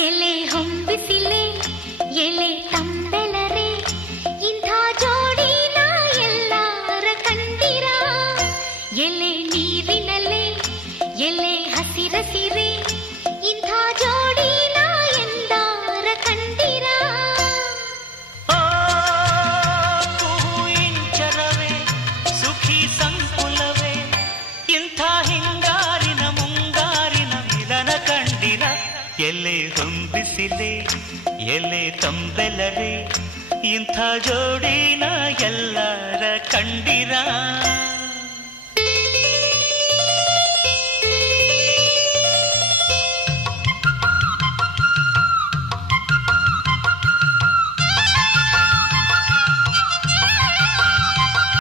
ಎಲೆ ಹೊಂಬಿಸಿಲೆ ಎಲೆ ತಂಬೆಲರೆ ಇಂಥ ಜೋಡಿನ ಎಲ್ಲಾರ ಕಂಡಿರ ಎಲೆ ನೀರಿನಲೆ ಎಲೆ ಹಸಿರಸಿರೆ ಇಂಥ ಜೋಡಿನ ಎಂದಾರ ಕಂಡಿರ ಇಂಚರವೇ ಸುಖಿ ಸಂಕುಲವೇ ಇಂಥ ಹಿಂಗಾರಿನ ಮುಂಗಾರಿನ ಮಿಲನ ಕಂಡಿರ ಎಲೆ ಹೊಂಬಿಸಿಲೆ ಎಲೆ ತಂಬೆಲರೆ ಇಂಥ ಜೋಡಿನ ಎಲ್ಲರ ಕಂಡಿರ